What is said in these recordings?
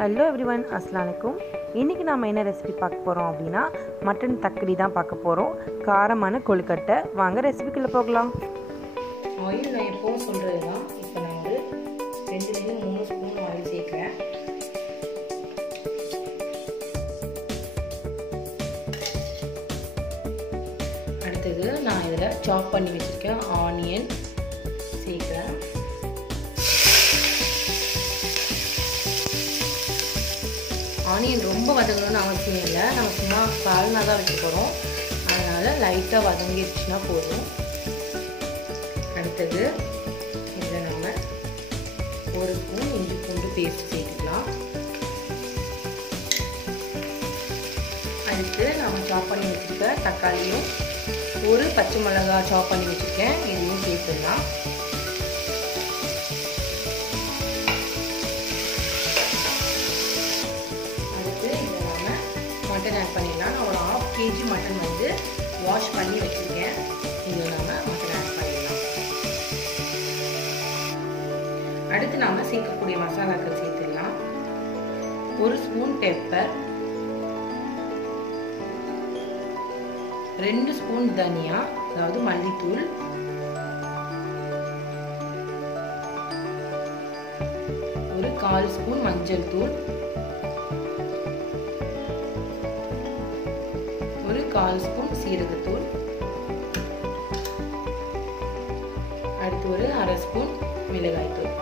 Hello everyone, அஸ்ஸலாமு அலைக்கும். இன்றைக்கி நாம் என்ன ரெசிபி பார்க்க போகிறோம் அப்படின்னா மட்டன் தக்கடி தான் பார்க்க போகிறோம். காரமான கொழுக்கட்டை. வாங்க ரெசிபிக்குள்ளே போகலாம். ஆயில் நான் எப்போவும் சொல்கிறது தான். இப்போ நான் வந்து 2-3 ஸ்பூன் ஆயில் சேர்க்குறேன். அடுத்தது நான் இதில் சாப் பண்ணி வச்சுருக்கேன் ஆனியன் சேர்க்குறேன். ஆனியன் ரொம்ப வதங்கணும்னு அவசியம் இல்லை, நம்ம சும்மா சால்னா தான் வைக்க போகிறோம், அதனால் லைட்டாக வதங்கிடுச்சுன்னா போதும். அடுத்தது இதில் நம்ம 1 ஸ்பூன் இஞ்சி பூண்டு பேஸ்ட் சேர்த்துக்கலாம். அடுத்து நம்ம சாப் பண்ணி வச்சுருக்க தக்காளியும் 1 பச்சை மிளகாய் சாப் பண்ணி வச்சுருக்கேன், இதையும் சேர்த்துடலாம். மட்டன் ஆட் பண்ணிடலாம். நான் ஒரு 1/2 kg மட்டன் வந்து வாஷ் பண்ணி வச்சுருக்கேன். இதில் நம்ம மட்டன் ஆட் பண்ணிடலாம். அடுத்து நாம் சேர்க்கக்கூடிய மசாலாக்கள் சேர்த்துடலாம். 1 ஸ்பூன் பெப்பர், 2 ஸ்பூன் தனியா அதாவது மல்லித்தூள், 1/4 ஸ்பூன் மஞ்சள் தூள், 1/4 ஸ்பூன் சீரகத்தூள், அடுத்து 1/2 ஸ்பூன் மிளகாய்த்தூள்.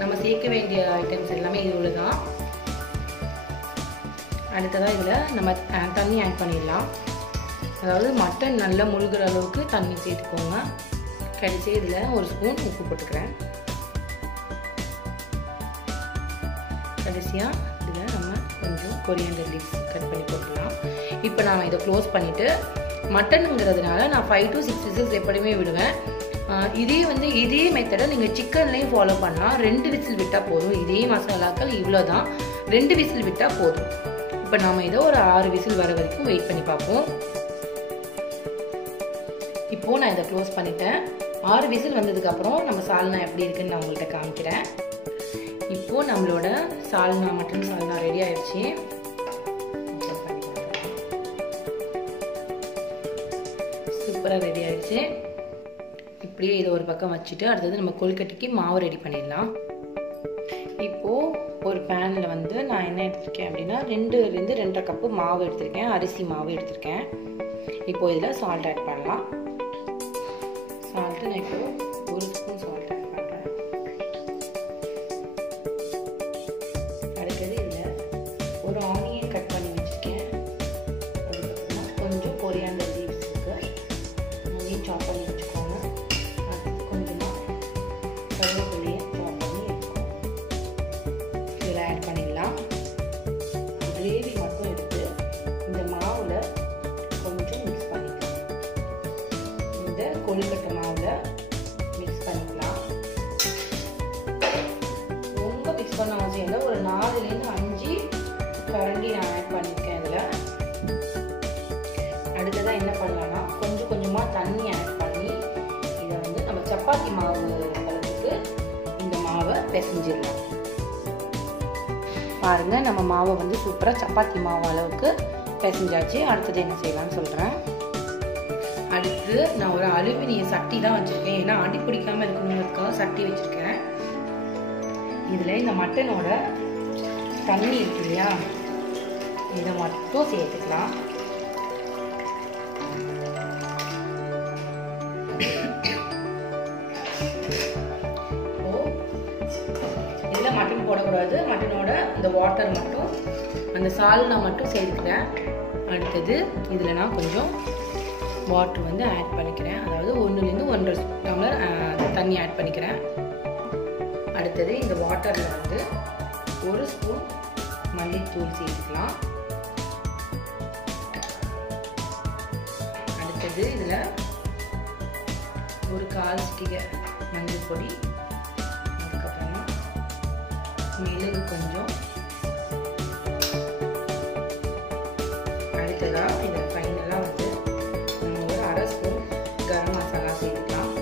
நம்ம சேர்க்க வேண்டிய ஐட்டம்ஸ் எல்லாமே இவ்வளோ தான். அடுத்ததாக இதில் நம்ம தண்ணி ஆட் பண்ணிடலாம். அதாவது மட்டன் நல்லா முழுகிற அளவுக்கு தண்ணி சேர்த்துக்கோங்க. கடைசி இதில் 1 ஸ்பூன் உப்பு போட்டுக்கிறேன். கடைசியாக இதில் நம்ம கொஞ்சம் கொரியாண்டர் லீவ்ஸ் கட் பண்ணி போட்டுடலாம். இப்போ நான் இதை க்ளோஸ் பண்ணிவிட்டு, மட்டனுங்கிறதுனால நான் 5 to 6 விசில்ஸ் எப்படியுமே விடுவேன். இதே மெத்தடை நீங்கள் சிக்கன்லேயும் ஃபாலோ பண்ணலாம். 2 விசில் விட்டால் போதும். இதே மசாலாக்கள் இவ்வளோ தான், 2 விசில் விட்டால் போதும். இப்போ நம்ம இதை ஒரு 6 விசில் வர வரைக்கும் வெயிட் பண்ணி பார்ப்போம். இப்போது நான் இதை க்ளோஸ் பண்ணிட்டேன். 6 விசில் வந்ததுக்கப்புறம் நம்ம சால்னா எப்படி இருக்குன்னு நான் உங்கள்கிட்ட காமிக்கிறேன். இப்போது நம்மளோட சால்னா, மட்டன் சால்னா ரெடி ஆயிடுச்சு. சூப்பராக ரெடி ஆயிடுச்சு. இப்படியே இதை ஒரு பக்கம் வச்சுட்டு அடுத்தது நம்ம கொழுக்கட்டைக்கு மாவு ரெடி பண்ணிடலாம். இப்போது ஒரு பேனில் வந்து நான் என்ன எடுத்திருக்கேன் அப்படின்னா 2-2 1/2 கப்பு மாவு எடுத்திருக்கேன், அரிசி மாவு எடுத்திருக்கேன். இப்போது இதில் சால்ட் ஆட் பண்ணலாம். சால்ட்டு நான் இப்போ 1 ஸ்பூன் சால்ட் ஆட் பண்ணுறேன். அடுத்தது இதில் ஒரு ஆனியன் கட் பண்ணி வச்சுருக்கேன். அதுக்கப்புறமா கொஞ்சம் கொரியாண்டர் லீவ்ஸ் இருக்குது, அதையும் சாப் பண்ணி வச்சுக்கோங்க. அடுத்து கொஞ்சமாக கருவேப்பிலையை சாப் பண்ணி வச்சுக்கோங்க. இதில் ஆட் பண்ணிடலாம். கிரேவி மட்டும் எடுத்து இந்த மாவில் கொஞ்சம் மிக்ஸ் பண்ணிக்கலாம். இந்த கொழுக்கட்டை மாவில் மிக்ஸ் பண்ணிக்கலாம். ரொம்ப மிக்ஸ் பண்ண அவசியம் இல்லை, ஒரு 4-5 கரண்டி நான் ஆட் பண்ணியிருக்கேன் இதில். அடுத்ததாக என்ன பண்ணலாம்னா கொஞ்சம் கொஞ்சமாக தண்ணி ஆட் பண்ணி இதை வந்து நம்ம சப்பாத்தி மாவு பதத்துக்கு இந்த மாவை பிசைஞ்சிடலாம். பாருங்கள், நம்ம மாவை வந்து சூப்பராக சப்பாத்தி மாவு அளவுக்கு பிசைஞ்சாச்சு. அடுத்தது என்ன செய்யலாம்னு சொல்கிறேன். அடுத்து நான் ஒரு அலுமினிய சட்டி தான் வச்சுருக்கேன், ஏன்னா அடி பிடிக்காமல் இருக்கணுங்கிறதுக்காக சட்டி வச்சுருக்கேன். இதில் இந்த மட்டனோட தண்ணி இருக்கு இல்லையா, இதை மட்டும் சேர்த்துக்கலாம். இதில் மட்டன் போடக்கூடாது, மட்டனோட இந்த வாட்டர் மட்டும், அந்த சால்னா மட்டும் சேர்த்துக்கிறேன். அடுத்தது இதில் நான் கொஞ்சம் வாட்டர் வந்து ஆட் பண்ணிக்கிறேன், அதாவது 1-1 1/2 டம்ளர் தண்ணி ஆட் பண்ணிக்கிறேன். அடுத்தது இந்த வாட்டரில் வந்து 1 ஸ்பூன் மல்லித்தூள் சேர்த்துக்கலாம். அடுத்தது இதில் 1/4 சிட்டிகை மஞ்சள் பொடி, அதுக்கப்புறமா மிளகு கொஞ்சம், அடுத்ததாக இதில் ஃபைனலாக வந்து நம்ம ஒரு 1/2 ஸ்பூன் கரம் மசாலா சேர்த்துக்கலாம்.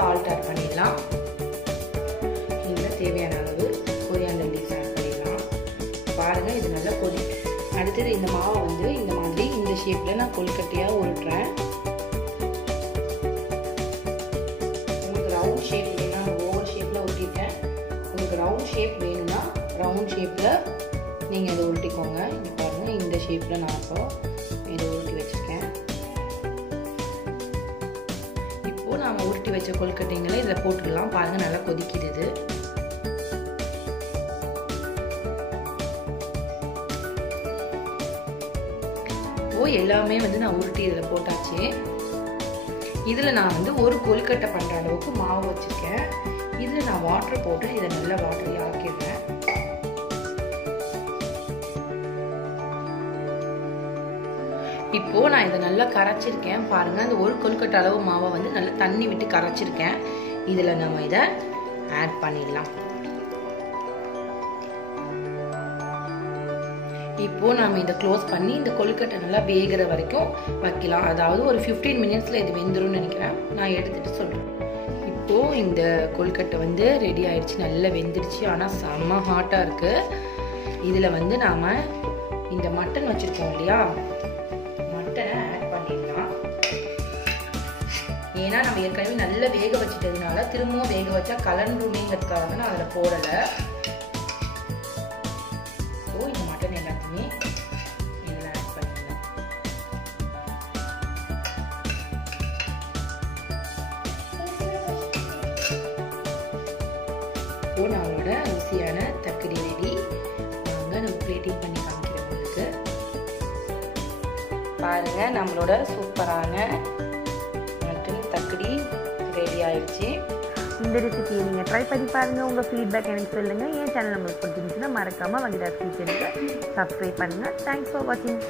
சால்ட் ஆட் பண்ணிடலாம். இதில் தேவையான அளவு கொரியாண்டர் லீவ்ஸ் ஆட் பண்ணிடலாம். பாருங்கள், இது நல்லா கொதி. அடுத்தது இந்த மாவை வந்து இந்த மாதிரி இந்த ஷேப்பில் நான் கொழுக்கட்டையாக உருட்டுறேன். உங்களுக்கு ரவுண்ட் ஷேப் வேணும்னா ஓவர் ஷேப்பில் உருட்டிட்டேன். உங்களுக்கு ரவுண்ட் ஷேப் வேணும்னா ரவுண்ட் ஷேப்பில் நீங்கள் இதை உருட்டிக்கோங்க. இங்கே பாருங்கள், இந்த ஷேப்பில் நான் இப்போ இதை உருட்டி வச்சுருக்கேன். இப்போது நாம் உருட்டி வச்ச கொழுக்கட்டைங்களை இதில் போட்டுடலாம். பாருங்கள், நல்லா கொதிக்குது. இது எல்லாமே வந்து நான் உருட்டி இதில் போட்டாச்சு. இதில் நான் வந்து ஒரு கொழுக்கட்டை பண்ணுற அளவுக்கு மாவு வச்சுருக்கேன். இதில் நான் வாட்டர் போட்டு இதை நல்லா வாட்டர் ஆக்கிடுறேன். இப்போது நான் இதை நல்லா கரைச்சிருக்கேன். பாருங்கள், அந்த ஒரு கொழுக்கட்டை அளவு மாவை வந்து நல்லா தண்ணி விட்டு கரைச்சிருக்கேன். இதில் நம்ம இதை ஆட் பண்ணிடலாம். இப்போது நம்ம இதை க்ளோஸ் பண்ணி இந்த கொழுக்கட்டை நல்லா வேகிற வரைக்கும் வைக்கலாம். அதாவது ஒரு 15 மினிட்ஸில் இது வெந்துரும்னு நினைக்கிறேன். நான் எடுத்துகிட்டு சொல்கிறேன். இப்போது இந்த கொழுக்கட்டை வந்து ரெடி ஆயிடுச்சு. நல்லா வெந்துடுச்சு. ஆனால் செம்ம ஹாட்டாக இருக்குது. இதில் வந்து நாம் இந்த மட்டன் வச்சுருக்கோம் இல்லையா, மட்டனை ஆட் பண்ணிடலாம். ஏன்னா நம்ம ஏற்கனவே நல்லா வேக வச்சுட்டதுனால திரும்பவும் வேக வச்சா கலந்துருமேங்கிறதுக்காக நான் அதில் போடலை. இந்த மட்டன் எல்லாத்தையுமே இதில் ஆட் பண்ணிடலாம். இப்போ நம்மளோட ருசியான தக்கடி ரெடி. வாங்க நம்ம பிளேட்டிங் பண்ணி காமிக்கிறேன் உங்களுக்கு. பாருங்க, நம்மளோட சூப்பரான மட்டன் தக்கடி ரெடி ஆயிடுச்சு. இந்த ரெசிபியை நீங்கள் ட்ரை பண்ணி பாருங்கள். உங்கள் ஃபீட்பேக் எனக்கு சொல்லுங்கள். என் சேனல் உங்களுக்கு பிடிச்சிருந்துச்சுன்னா மறக்காமல் வங்கிடாஸ் கிச்சனுக்கு சப்ஸ்கிரைப் பண்ணுங்கள். தேங்க்ஸ் ஃபார் வாட்சிங்.